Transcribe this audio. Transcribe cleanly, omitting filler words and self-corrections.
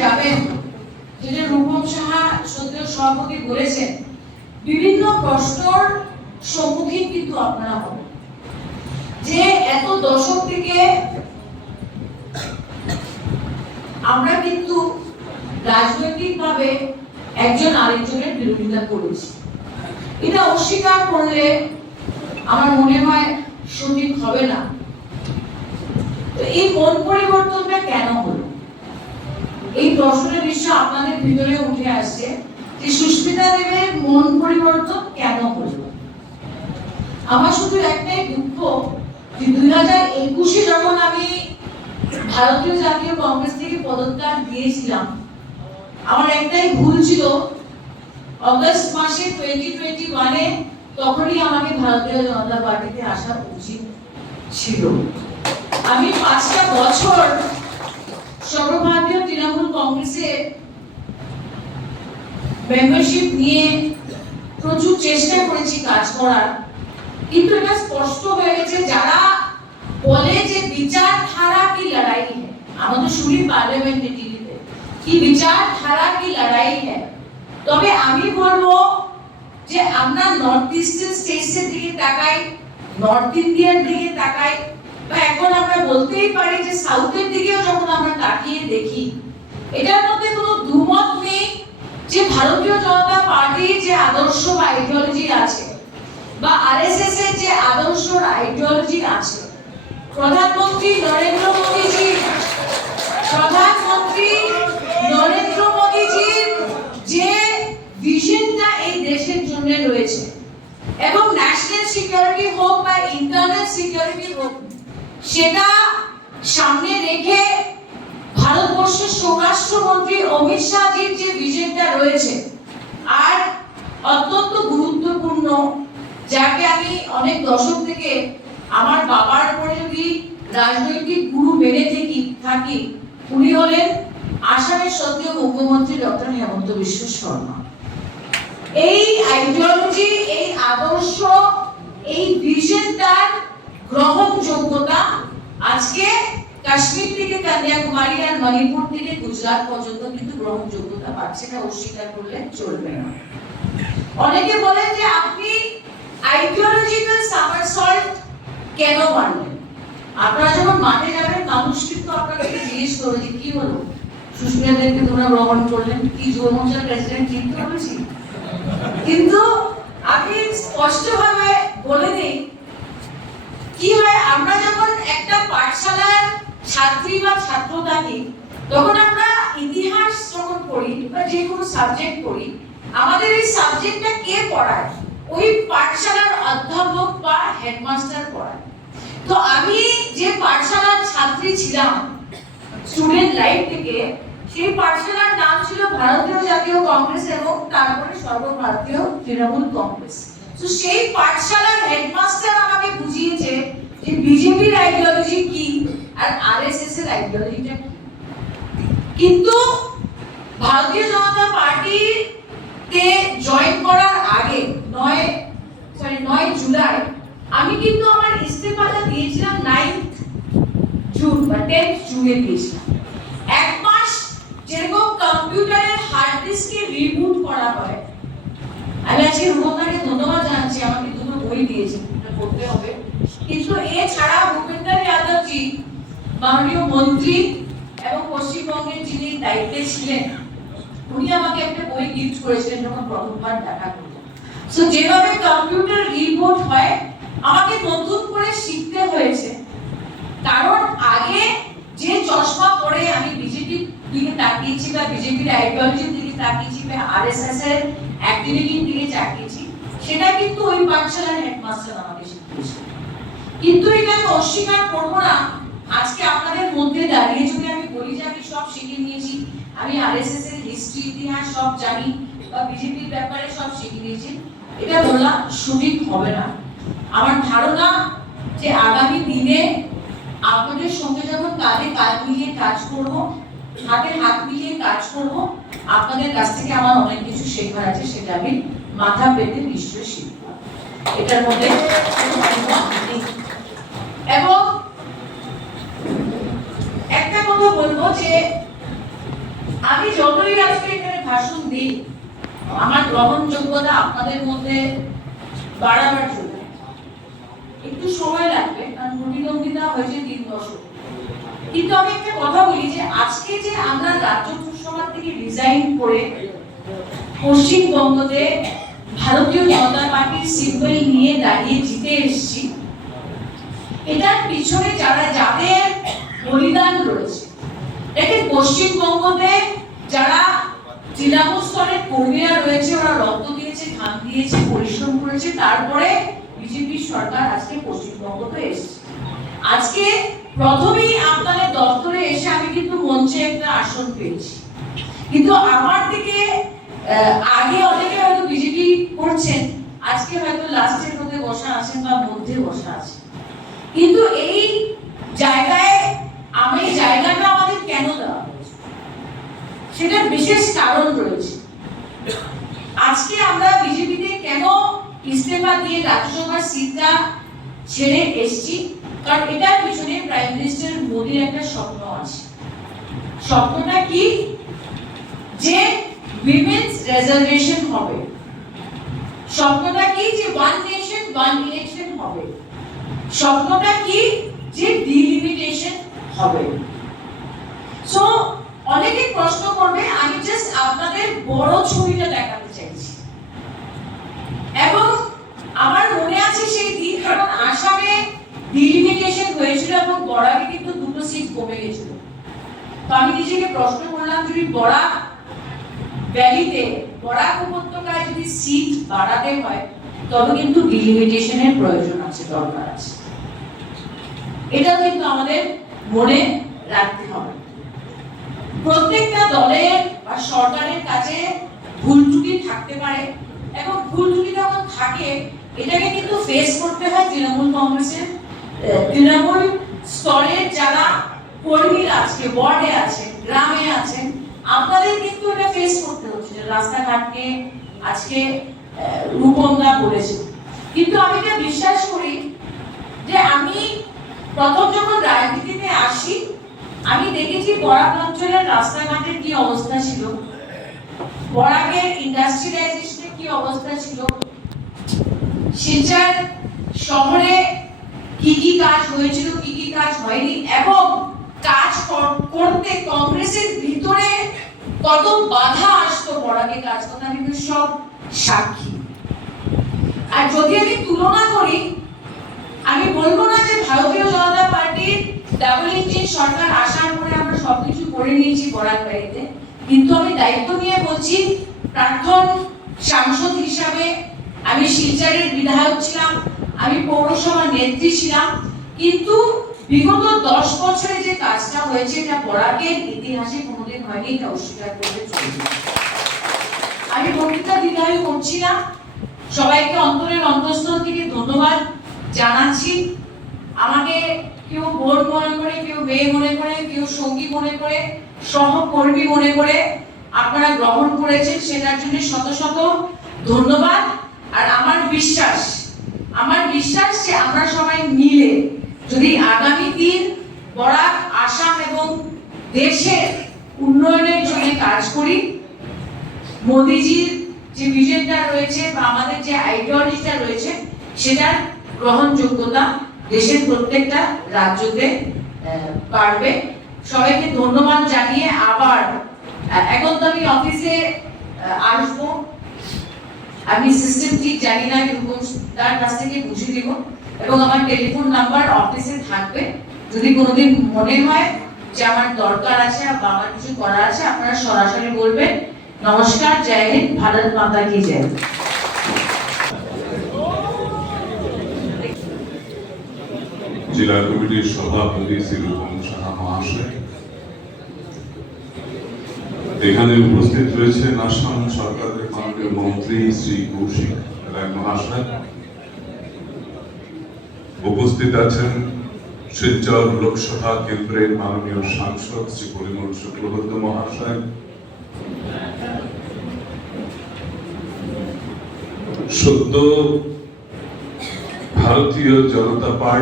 যাবেন, যেটা রূপম সাহা সত্যিও সভাপতি বলেছেন, বিভিন্ন প্রশ্নর সম্মুখীন কিন্তু আপনারা হবেন। যে এত দশক থেকে আমরা কিন্তু রাজনৈতিকভাবে একজন আরেকজনের বিরোধিতা করেছি, এটা অস্বীকার করলে আমার মনে হয় সঠিক হবে না। তো এই মন পরিবর্তনটা কেন হলো, এই প্রশ্নের বিষয় আপনাদের ভিতরে উঠে আসছে যে সুস্মিতা দেবের মন পরিবর্তন কেন হলো। আমার শুধু একটাই দুঃখ যে 2021-এ যখন আমি ভারতীয় জাতীয় কংগ্রেস থেকে পদত্যাগ দিয়েছিলাম, আমার একটাই ভুল ছিল, অগস্ট মাসে 2021-এ তখনই আমাকে ভারতীয় জনতা পার্টিতে আসা উচিত ছিল। আমি 5টা বছর সর্বভারতীয় তৃণমূল কংগ্রেসে মেম্বারশিপ নিয়ে প্রচুর চেষ্টা করেছি কাজ করার, কিন্তু এটা স্পষ্ট হয়ে গেছে যারা বলে যে বিচারধারা কি লড়াই है, আমরা তো শুনি পার্লামেন্টে টিভিতে কি বিচারধারা কি লড়াই है, তবে আমি বলবো যে আমরা নর্থ ইস্টার্ন স্টেটসের দিকে তাকাই, নর্থ ইন্ডিয়ার দিকে তাকাই, বা এখন আমরা বলতেই পারি যে সাউথের দিকেও যখন আমরা তাকিয়ে দেখি, এটার মধ্যে কোনো দুমত নেই যে ভারতীয় জনতা পার্টির যে আদর্শ বা আইডিওলজি আছে, বা আরএসএস এর যে আদর্শ আইডিওলজি আছে, প্রধানমন্ত্রী নরেন্দ্র মোদীজির যে ভিশনটা এই দেশের জন্য রয়েছে, এবং ন্যাশনাল সিকিউরিটি হোক বা ইন্টারনাল সিকিউরিটি হোক, সেটা সামনে রেখে ভারতবর্ষের স্বরাষ্ট্রমন্ত্রী অমিত শাহজির যে ভিশনটা রয়েছে, আর অত্যন্ত গুরুত্বপূর্ণ, যাকে আমি অনেক দশক থেকে আমার বাবার পরে যদি রাজনৈতিক গুরু মেনে থাকি, উনি হলেন আসামের সদ্য মুখ্যমন্ত্রী ডক্টর হেমন্ত বিশ্ব শর্মা। এই আইডিওলজি, এই আদর্শ, এই ভিশনটার গ্রহণযোগ্যতা আজকে কাশ্মীর থেকে কন্যাকুমারী আর মণিপুর থেকে গুজরাট পর্যন্ত কিন্তু গ্রহণযোগ্যতা পাচ্ছে না, অস্বীকার করলে চলবে না। অনেকে বলেন যে আপনি আইডিওলজিক্যাল সামারসল্ট কেন মানলেন? আপনারা যখন মাঠে যাবেন, মানুষ কিন্তু আপনাদেরকে জিজ্ঞেস করবে যে কি হলো, সুস্মিতা দেবকে তোমরা গ্রহণ করলেন, কি যুবমোর্চার প্রেসিডেন্ট চিনতে পেরেছি? কিন্তু আপনি স্পষ্টভাবে বলে দিই কি হয়, আমরা যখন একটা পাঠশালার ছাত্রী বা ছাত্র থাকি, তখন আমরা ইতিহাস যখন পড়ি বা যে কোনো সাবজেক্ট পড়ি, আমাদের এই সাবজেক্টটা কে পড়ায়? ওই পাঠশালার অধ্যাপক বা হেডমাস্টার পড়ায়। তো আমি যে পাঠশালার ছাত্রী ছিলাম স্টুডেন্ট লাইফ থেকে, সেই পাঠশালার নাম ছিল ভারতীয় জাতীয় কংগ্রেস এবং তারপরে সর্বভারতীয় তৃণমূল কংগ্রেস। তো সেই পাঠশালার হেডমাস্টার আমাকে বুঝিয়েছে যে বিজেপির আইডিওলজি কি আর আরএসএস এর আইডিওলজিটা কি। কিন্তু ভারতীয় জনতা পার্টিতে জয়েন করার আগে 9 জুলাই আমি কিন্তু আমার ইস্তফাটা দিয়েছিলাম 9th জুন বা 10th জুনে দিয়েছিলাম। এক মাস যেরকম কম্পিউটারের হার্ড ডিস্কে রিবুট করা হয়, আমি আজকে রূপমদাকে ধন্যবাদ জানাচ্ছি, আমাকে দুটো বই দিয়েছে, এটা পড়তে হবে। কিন্তু এছাড়া ভূপেন্দ্র যাদবজি মাননীয় মন্ত্রী এবং পশ্চিমবঙ্গের যিনি দায়িত্বে ছিলেন, উনি আমাকে একটা বই গিফট করেছিলেন যখন প্রথমবার দেখা করলাম। সো যেভাবে কম্পিউটার রিবুট হয়, আমাকে নতুন করে শিখতে হয়েছে, কারণ আগে যে চশমা পরে আমি বিজেপির দিকে তাকিয়েছি বা বিজেপির আইডিওলজির দিকে তাকিয়েছি বা আরএসএস এর অ্যাক্টিভিটির দিকে তাকিয়েছি, সেটা কিন্তু ওই পাঠশালার হেডমাস্টার আমাকে শিখিয়েছে। কিন্তু এটা আমি অস্বীকার করবো না, আজকে আপনাদের মধ্যে দাঁড়িয়ে যদি আমি বলি যে আমি সব শিখে নিয়েছি, আমি আরএসএস এর হিস্ট্রি, ইতিহাস সব জানি বা বিজেপির ব্যাপারে সব শিখে নিয়েছি, এটা বলা সঠিক হবে না। আমার ধারণা যে আগামী দিনে আপনাদের সঙ্গে যখন কাঁধে কাঁধ মিলিয়ে কাজ করব, হাতে হাত মিলিয়ে কাজ করব, আপনাদের কাছ থেকে আমার অনেক কিছু শেখার আছে, সেটা আমি মাথা পেতে নিশ্চয়ই শিখব, এটার মধ্যে। এবং একটা কথা বলবো যে ভাষণ দিই আমার গ্রহণযোগ্যতা আপনাদের মধ্যে বাড়াবার জন্য একটু সময় লাগবে, কারণ প্রতিদ্বন্দ্বিতা হয়েছে 3 দশক। কিন্তু আমি একটা কথা বলি যে আজকে যে আমরা রাজ্য সভা থেকে রিজাইন করে পশ্চিমবঙ্গতে ভারতীয় জনতা পার্টির সিম্বল নিয়ে দাঁড়িয়ে জিতে এসেছি, এটার পিছনে যাদের বলিদান রয়েছে। দেখেন, পশ্চিমবঙ্গতে যারা তৃণমূল স্তরের কর্মীরা রয়েছে, ওরা রক্ত দিয়েছে, ঘাম দিয়েছে, পরিশ্রম করেছে, তারপরে বিজেপি সরকার আজকে পশ্চিমবঙ্গতে এসেছে। আজকে প্রথমেই আপনাদের দপ্তরে এসে আমি কিন্তু মঞ্চে একটা আসন পেয়েছি, কিন্তু আমার থেকে আগে অনেকে হয়তো বিজেপি করছেন, আজকে হয়তো লাস্টের মধ্যে বসা আছেন বা মধ্যে বসা আছেন। কিন্তু এই জায়গাটা আমাদের কেন দেওয়া হয়েছে, সেটার বিশেষ কারণ রয়েছে। আজকে আমরা বিজেপিতে কেন ইস্তেফা দিয়ে রাজ্যসভার সিটটা ছেড়ে এসেছি, কারণ এটার পিছনে প্রাইম মিনিস্টার মোদির একটা স্বপ্ন আছে। স্বপ্নটা কি? যে উইমেন্স রিজার্ভেশন হবে। স্বপ্নটা কি? যে ওয়ান নেশন ওয়ান ইলেকশন হবে। স্বপ্নটা কি? যে ডিলিমিটেশন হবে। সো অনেকে প্রশ্ন করবে, আমি জাস্ট আপনাদের বড় ছবিটা দেখাতে চাইছি। এবং আমার মনে আছে সেই দিন যখন আসামে ডিলিমিটেশন হয়েছিল এবং বরাকে কিন্তু 2টো সিট কমে গেছিল। তো আমি নিজেকে প্রশ্ন করলাম, যদি বরাক ভ্যালিতে, বরাক উপত্যকায় যদি সিট বাড়াতে হয়, তবে কিন্তু ডিলিমিটেশনের প্রয়োজন আছে, দরকার আছে। এটাও কিন্তু আমাদের মনে রাখতে হবে। প্রত্যেকটা দলের বা সরকারের কাছে ভুল ত্রুটি থাকতে পারে, এবং ভুল ত্রুটি যখন থাকে এটাকে কিন্তু ফেস করতে হয় তৃণমূল কংগ্রেসের তৃণমূল স্তরের যারা কর্মীরা আজকে ওয়ার্ডে আছেন, গ্রামে আছেন, আপনাদের কিন্তু এটা ফেস করতে হচ্ছে। রাস্তাঘাটকে আজকে রূপমদা বলেছে। কিন্তু আমি এটা বিশ্বাস করি যে আমি প্রথম যখন রাজনীতিতে আসি, আমি দেখেছি বরাক অঞ্চলের রাস্তাঘাটের কি অবস্থা ছিল, বরাকের ইন্ডাস্ট্রিয়ালাইজেশনের কি অবস্থা ছিল, শিলচর শহরে কি কি কাজ হয়েছিল, কি কি কাজ হয়নি, এবং কাজ করতে কংগ্রেসের ভিতরে কত বাধা আসতো বরাকে কাজ করতে, আমি কিন্তু সব সাক্ষী। আর যদি আমি তুলনা করি, আমি বলবো না যে ভারতীয় জনতা পার্টির ডাবল ইঞ্জিন সরকার আসার পরে আমরা সবকিছু করে নিয়েছি বরাক ভ্যালিতে, কিন্তু আমি দায়িত্ব নিয়ে বলছি, প্রাক্তন সাংসদ হিসাবে আমি শিলচরের বিধায়ক ছিলাম, আমি পৌরসভার নেত্রী ছিলাম, কিন্তু বিগত 10 বছরে যে কাজটা হয়েছে এটা বরাকের ইতিহাসে কোনোদিন হয়নি, এটা অস্বীকার করতে চলবে। আমি বক্তৃতা দীর্ঘায়ু করছি না, সবাইকে অন্তরের অন্তঃস্থল থেকে ধন্যবাদ জানাচ্ছি। আমাকে কেউ বোন মনে করে, কেউ মেয়ে মনে করে, কেউ সঙ্গী মনে করে, সহকর্মী মনে করে আপনারা গ্রহণ করেছেন, সেটার জন্য শত শত ধন্যবাদ। আর আমার বিশ্বাস যে আমরা সবাই মিলে যদি আগামী দিন বরাক, আসাম এবং দেশের উন্নয়নের জন্য কাজ করি, মোদিজির যে ভিশনটা রয়েছে বা আমাদের যে আইডিওলজিটা রয়েছে, সেটার গ্রহণযোগ্যতা দেশের প্রত্যেকটা রাজ্যতে বাড়বে। সবাইকে ধন্যবাদ জানিয়ে আবার এখন তো আমি অফিসে আসবো, আমি সিস্টেম ঠিক জানি না, কিন্তু তার কাছ থেকে বুঝে দেব, এবং আমার টেলিফোন নাম্বার অফিসে থাকবে। যদি কোনোদিন মনে হয় যে আমার দরকার আছে বা আমার কিছু করা আছে, আপনারা সরাসরি বলবেন। নমস্কার, জয় হিন্দ, ভারত মাতা কি জয়। जिला कमिटी सभापति श्री रूपम साहा महाशय, এখানে উপস্থিত রয়েছেন আসাম সরকারের মাননীয় মন্ত্রী শ্রী কৌশিক রায় মহাশয়, উপস্থিত আছেন শিলচর লোকসভা কেন্দ্রের মাননীয় সাংসদ শ্রী পরিমল শুক্লবৈদ্য মহাশয়, সদ্য ভারতীয় জনতা পার্টি